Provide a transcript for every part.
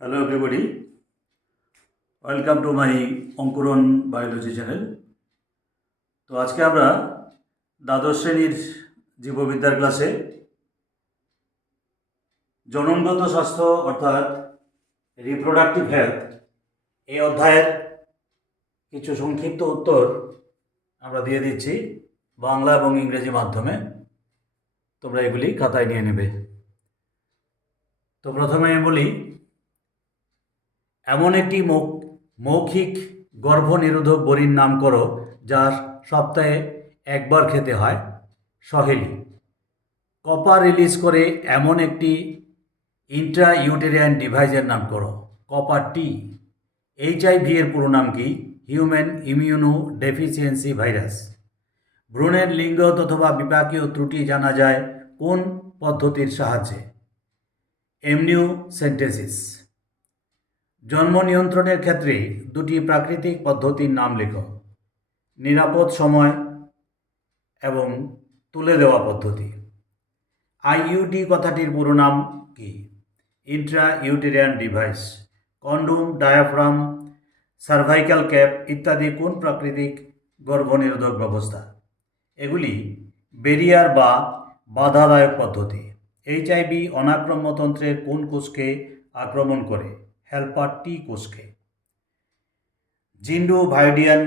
Hello everybody, welcome to my Ankuran biology channel. তো আজকে আমরা দ্বাদশ শ্রেণীর জীববিদ্যার ক্লাসে জননগত স্বাস্থ্য অর্থাৎ রিপ্রোডাক্টিভ হেলথ এই অধ্যায়ের কিছু সংক্ষিপ্ত উত্তর আমরা দিয়ে দিচ্ছি বাংলা এবং ইংরেজি মাধ্যমে। তোমরা এগুলি খাতায় নিয়ে নেবে। তো প্রথমে আমি বলি, এমন একটি মৌখিক গর্ভনিরোধক বড়ির নাম করো যা সপ্তাহে একবার খেতে হয়। সহেলি। কপার রিলিজ করে এমন একটি ইন্ট্রা ইউটেরিয়ান ডিভাইসের নাম করো। কপার টি। HIV এর পুরো নাম কি? Human immuno deficiency virus. ভ্রূণের লিঙ্গ অথবা বিপাকীয় ত্রুটি জানা যায় কোন পদ্ধতির সাহায্যে? এমনিওসেন্টেসিস। জন্ম নিয়ন্ত্রণের ক্ষেত্রে দুটি প্রাকৃতিক পদ্ধতির নাম লেখো। নিরাপদ সময় এবং তুলে দেওয়া পদ্ধতি। IUD কথাটির পুরো নাম কি? Intra uterine device. Condom, diaphragm, cervical cap ইত্যাদি কোন প্রাকৃতিক গর্ভনিরোধক ব্যবস্থা? এগুলি ব্যারিয়ার বা বাধাদায়ক পদ্ধতি। HIV অনাক্রম্যতন্ত্রের কোন কোষকে আক্রমণ করে? হেলপার টি কোষকে। জিন্ডোভাইডিয়ান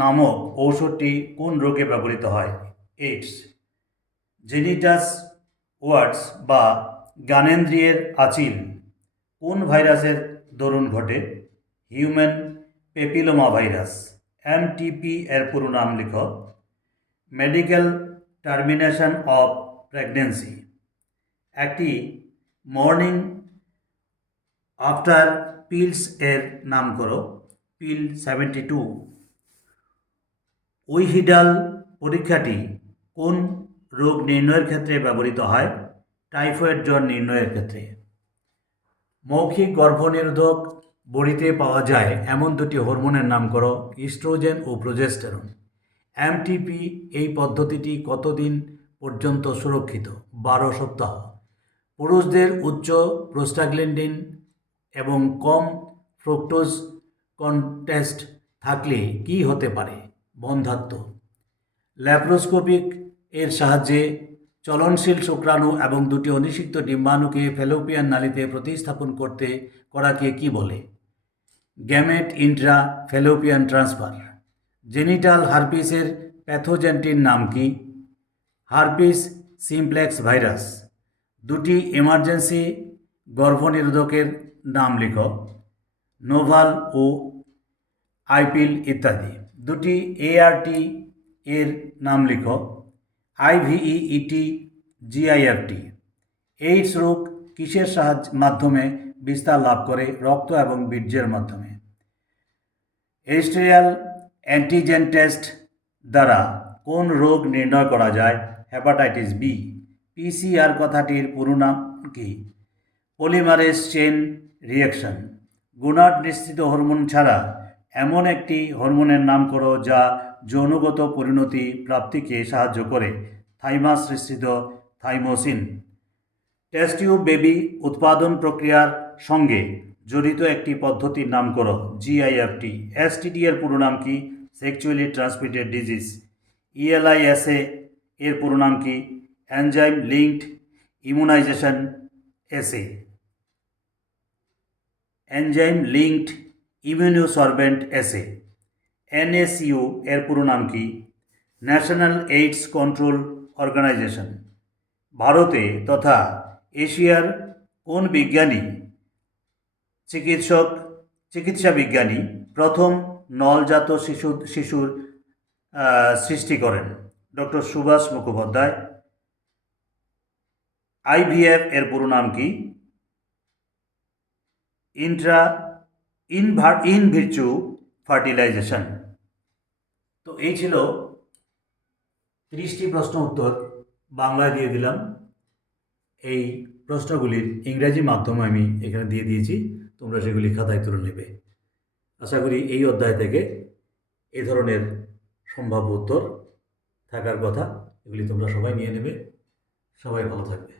নামক ঔষধটি কোন রোগে ব্যবহৃত হয়? এইডস। জেনিটাস ওয়ার্ডস বা জ্ঞানেন্দ্রিয়ের আচিল কোন ভাইরাসের দরুন ঘটে? Human papilloma virus. MTP এর পুরো নাম লিখো। Medical termination of pregnancy. একটি মর্নিং আফটার পিলস এর নাম করো। পিল 72। উইহিডাল পরীক্ষাটি কোন রোগ নির্ণয়ের ক্ষেত্রে ব্যবহৃত হয়? টাইফয়েড জ্বর নির্ণয়ের ক্ষেত্রে। মৌখিক গর্ভনিরোধক বড়িতে পাওয়া যায় এমন দুটি হরমোনের নাম করো। ইস্ট্রোজেন ও প্রোজেস্টেরন। MTP এই পদ্ধতিটি কতদিন পর্যন্ত সুরক্ষিত? 12 সপ্তাহ। পুরুষদের উচ্চ প্রোস্টাগ্ল্যান্ডিন এবং কম ফ্রুক্টোজ কন্টেস্ট থাকলে কি হতে পারে? বন্ধ্যাত্ব। ল্যাপ্রোস্কোপিক এর সাহায্যে চলনশীল শুক্রাণু এবং দুটি অনিষিক্ত ডিম্বাণুকে ফ্যালোপিয়ান নালীতে প্রতিস্থাপন করাকে কি বলে? Gamete intra fallopian transfer. Genital হার্পিসের প্যাথোজেনটির নাম কি? Herpes simplex virus. দুটি এমার্জেন্সি গর্ভনিরোধকের নাম লিখো। নোভাল ও আইপিল ইত্যাদি। দুটি ART এর নাম লিখো। IVEET, GIFT। এইডস রোগ কিসের মাধ্যমে বিস্তার লাভ করে? রক্ত এবং বীর্যের মাধ্যমে। এরিস্ট্রিয়াল অ্যান্টিজেন টেস্ট দ্বারা কোন রোগ নির্ণয় করা যায়? Hepatitis B। PCR কথাটির পুরো নাম কি? Polymerase chain reaction. গোনাড নিঃসৃত হরমোন ছাড়া এমন একটি হরমোনের নাম করো যা যৌনগত পরিণতি প্রাপ্তিকে সাহায্য করে। থাইমাস নিঃসৃত থাইমোসিন। টেস্ট টিউব বেবি উৎপাদন প্রক্রিয়ার সঙ্গে জড়িত একটি পদ্ধতির নাম করো। GIFT। STD এর পুরো নাম কি? Sexually transmitted disease. ELISA এর পুরো নাম কি? Enzyme linked immunization assay. Enzyme linked immunosorbent assay. NSU এর পুরো নাম কি? National AIDS Control Organisation. ভারতে তথা এশিয়ার কোন বিজ্ঞানী চিকিৎসা বিজ্ঞানী প্রথম নলজাত শিশুর সৃষ্টি করেন? ডক্টর সুভাষ মুখোপাধ্যায়। IVF এর পুরো নাম কি? In vitro fertilisation. তো এই ছিল 30টি প্রশ্ন উত্তর বাংলায় দিয়ে দিলাম। এই প্রশ্নগুলির ইংরেজি মাধ্যমে আমি এখানে দিয়ে দিয়েছি, তোমরা সেগুলি খাতায় তুলে নেবে। আশা করি এই অধ্যায় থেকে এ ধরনের সম্ভাব্য উত্তর থাকার কথা, এগুলি তোমরা সবাই নিয়ে নেবে। সবাই ভালো থাকবে।